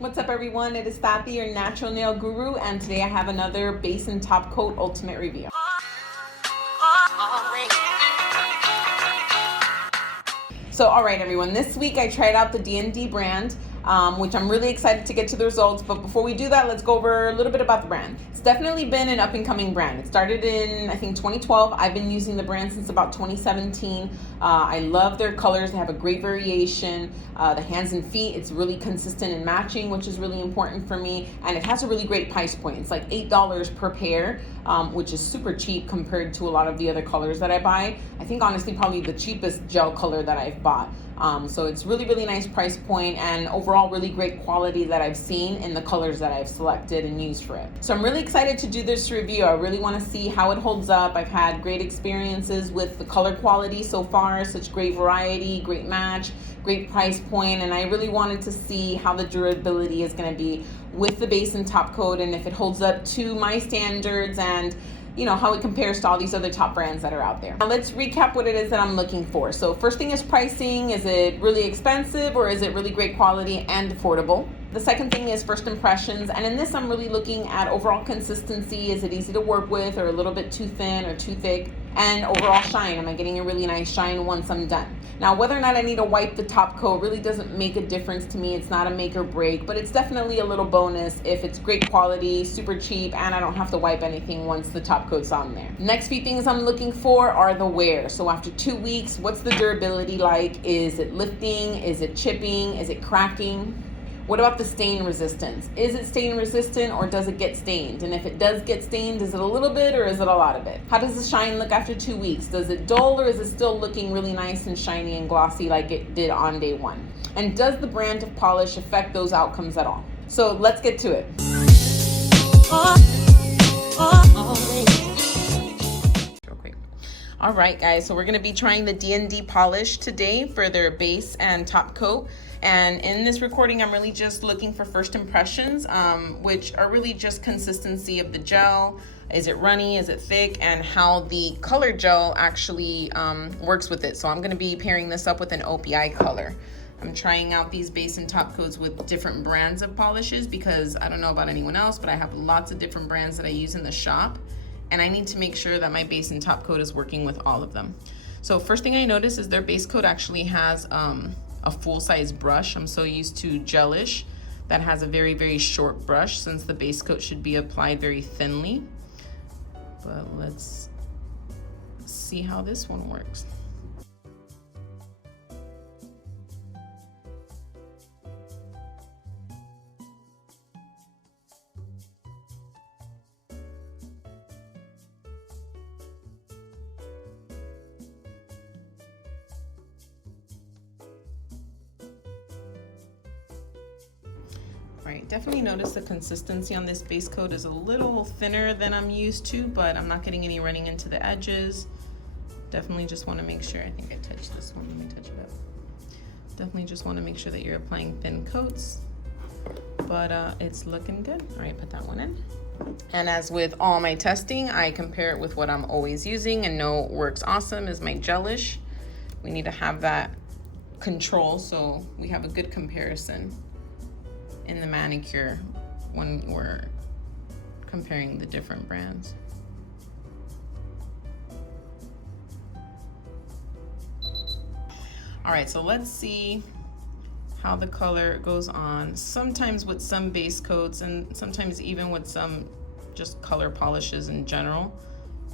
What's up everyone, it is Fathy, your natural nail guru, and today I have another base and top coat ultimate review. So alright everyone, this week I tried out the DND brand, which I'm really excited to get to the results, but before we do that, let's go over a little bit about the brand. It's definitely been an up-and-coming brand. It started in, I think, 2012. I've been using the brand since about 2017. I love their colors. They have a great variation. The hands and feet, it's really consistent and matching, which is really important for me, and it has a really great price point. It's like $8 per pair, which is super cheap compared to a lot of the other colors that I buy. I think honestly probably the cheapest gel color that I've bought. So it's really nice price point, and overall really great quality that I've seen in the colors that I've selected and used for it. So I'm really excited to do this review. I really want to see how it holds up. I've had great experiences with the color quality so far, such great variety, great match, great price point, and I really wanted to see how the durability is going to be with the base and top coat, and if it holds up to my standards, and you know how it compares to all these other top brands that are out there. Now let's recap what it is that I'm looking for. So first thing is pricing. Is it really expensive or is it really great quality and affordable? The second thing is first impressions, and in this I'm really looking at overall consistency. Is it easy to work with or a little bit too thin or too thick? And overall shine, am I getting a really nice shine once I'm done? Now whether or not I need to wipe the top coat really doesn't make a difference to me. It's not a make or break, but it's definitely a little bonus if it's great quality, super cheap, and I don't have to wipe anything once the top coat's on there. Next few things I'm looking for are the wear. So after 2 weeks, what's the durability like? Is it lifting? Is it chipping? Is it cracking? What about the stain resistance? Is it stain resistant or does it get stained? And if it does get stained, is it a little bit or is it a lot of it? How does the shine look after 2 weeks? Does it dull or is it still looking really nice and shiny and glossy like it did on day one? And does the brand of polish affect those outcomes at all? So let's get to it. All right, guys, so we're gonna be trying the DND polish today for their base and top coat. And in this recording, I'm really just looking for first impressions, which are really just consistency of the gel. Is it runny, is it thick, and how the color gel actually works with it. So I'm gonna be pairing this up with an OPI color. I'm trying out these base and top coats with different brands of polishes because I don't know about anyone else, but I have lots of different brands that I use in the shop. And I need to make sure that my base and top coat is working with all of them. So first thing I notice is their base coat actually has a full-size brush. I'm so used to gelish that has a very short brush, since the base coat should be applied very thinly. But let's see how this one works. Right, definitely notice the consistency on this base coat is a little thinner than I'm used to, but I'm not getting any running into the edges. Definitely just want to make sure, I think I touched this one, let me touch it up. Definitely just want to make sure that you're applying thin coats, but it's looking good. All right, put that one in. And as with all my testing, I compare it with what I'm always using and know works awesome is my gelish. We need to have that control so we have a good comparison in the manicure when we're comparing the different brands. All right, so let's see how the color goes on. Sometimes with some base coats and sometimes even with some just color polishes in general,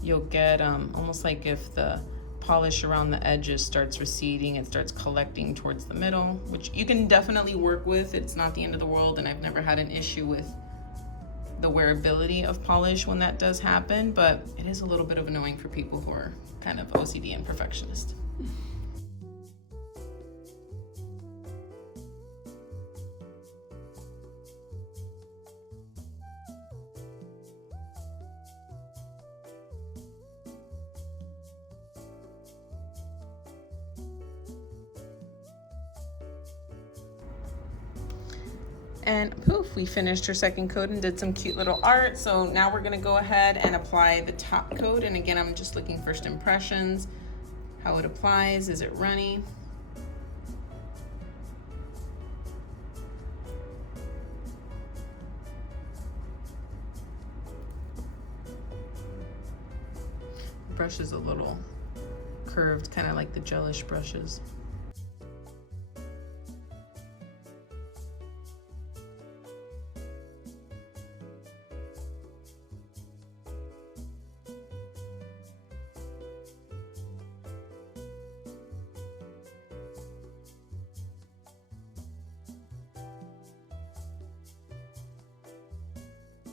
you'll get almost like if the polish around the edges starts receding, it starts collecting towards the middle, which you can definitely work with. It's not the end of the world, and I've never had an issue with the wearability of polish when that does happen, but it is a little bit of annoying for people who are kind of OCD and perfectionist. And poof, we finished her second coat and did some cute little art. So now we're gonna go ahead and apply the top coat. And again, I'm just looking first impressions, how it applies, is it runny? brush is a little curved, kind of like the gelish brushes.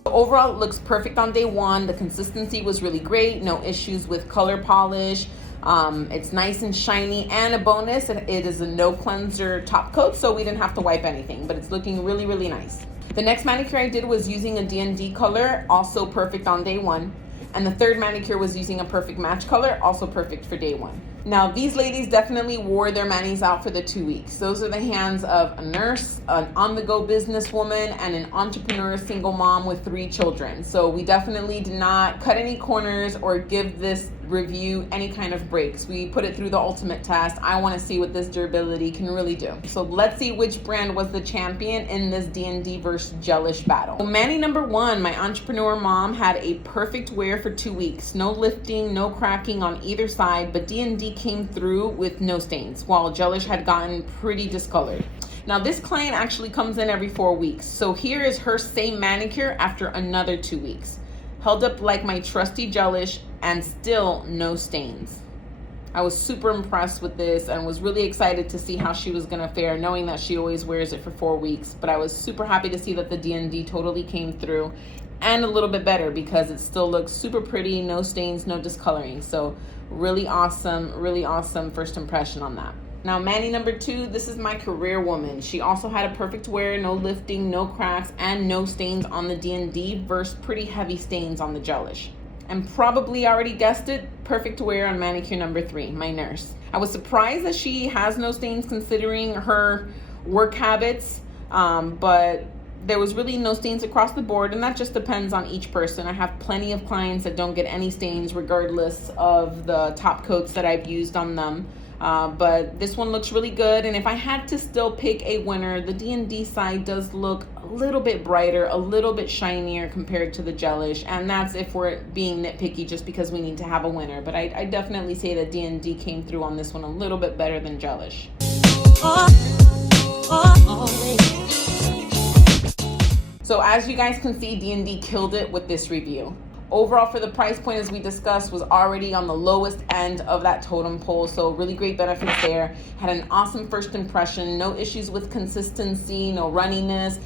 Overall, it looks perfect on day one. The consistency was really great. No issues with color polish. It's nice and shiny, and a bonus, it is a no cleanser top coat, so we didn't have to wipe anything, but it's looking really, really nice. The next manicure I did was using a DND color, also perfect on day one. And the third manicure was using a perfect match color, also perfect for day one. Now, these ladies definitely wore their manis out for the 2 weeks. Those are the hands of a nurse, an on-the-go businesswoman, and an entrepreneur single mom with 3 children. So we definitely did not cut any corners or give this review any kind of breaks. We put it through the ultimate test. I want to see what this durability can really do. So let's see which brand was the champion in this DND versus gelish battle. So Manny number 1, my entrepreneur mom, had a perfect wear for 2 weeks. No lifting, no cracking on either side, but DND came through with no stains, while gelish had gotten pretty discolored. Now, this client actually comes in every 4 weeks. So here is her same manicure after another 2 weeks. Held up like my trusty gelish and still no stains. I was super impressed with this and was really excited to see how she was gonna fare, knowing that she always wears it for 4 weeks. But I was super happy to see that the DND totally came through, and a little bit better because it still looks super pretty, no stains, no discoloring. So really awesome first impression on that. Now, Manny number 2, this is my career woman. She also had a perfect wear, no lifting, no cracks, and no stains on the DND versus pretty heavy stains on the gelish. And probably already guessed it, perfect wear on manicure number 3, my nurse. I was surprised that she has no stains considering her work habits, but there was really no stains across the board, and that just depends on each person. I have plenty of clients that don't get any stains regardless of the top coats that I've used on them. But this one looks really good, and if I had to still pick a winner, the D&D side does look a little bit brighter, a little bit shinier compared to the gelish, and that's if we're being nitpicky just because we need to have a winner. But I definitely say that D&D came through on this one a little bit better than gelish. So as you guys can see, D&D killed it with this review. Overall, for the price point, as we discussed, was already on the lowest end of that totem pole, so really great benefits there. Had an awesome first impression, no issues with consistency, no runniness,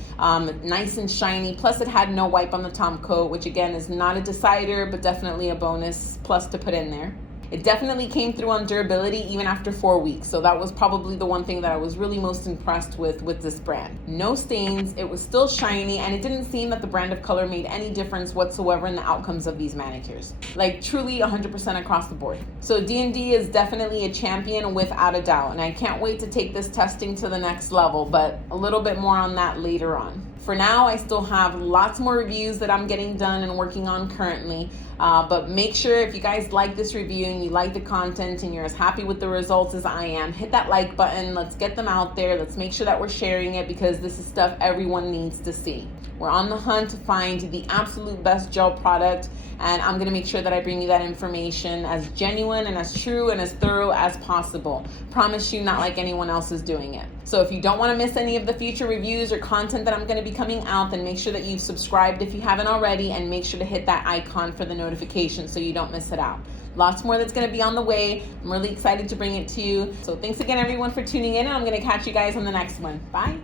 nice and shiny, plus it had no wipe on the top coat, which again is not a decider, but definitely a bonus plus to put in there. It definitely came through on durability even after 4 weeks. So that was probably the one thing that I was really most impressed with this brand. No stains, it was still shiny, and it didn't seem that the brand of color made any difference whatsoever in the outcomes of these manicures. Like truly 100% across the board. So D&D is definitely a champion without a doubt, and I can't wait to take this testing to the next level, but a little bit more on that later on. For now, I still have lots more reviews that I'm getting done and working on currently. But make sure if you guys like this review and you like the content and you're as happy with the results as I am, hit that like button. Let's get them out there. Let's make sure that we're sharing it because this is stuff everyone needs to see. We're on the hunt to find the absolute best gel product, and I'm going to make sure that I bring you that information as genuine and as true and as thorough as possible. Promise you, not like anyone else is doing it. So if you don't want to miss any of the future reviews or content that I'm going to be coming out, then make sure that you've subscribed if you haven't already, and make sure to hit that icon for the notification so you don't miss it out. Lots more that's going to be on the way. I'm really excited to bring it to you. So thanks again, everyone, for tuning in, and I'm going to catch you guys on the next one. Bye.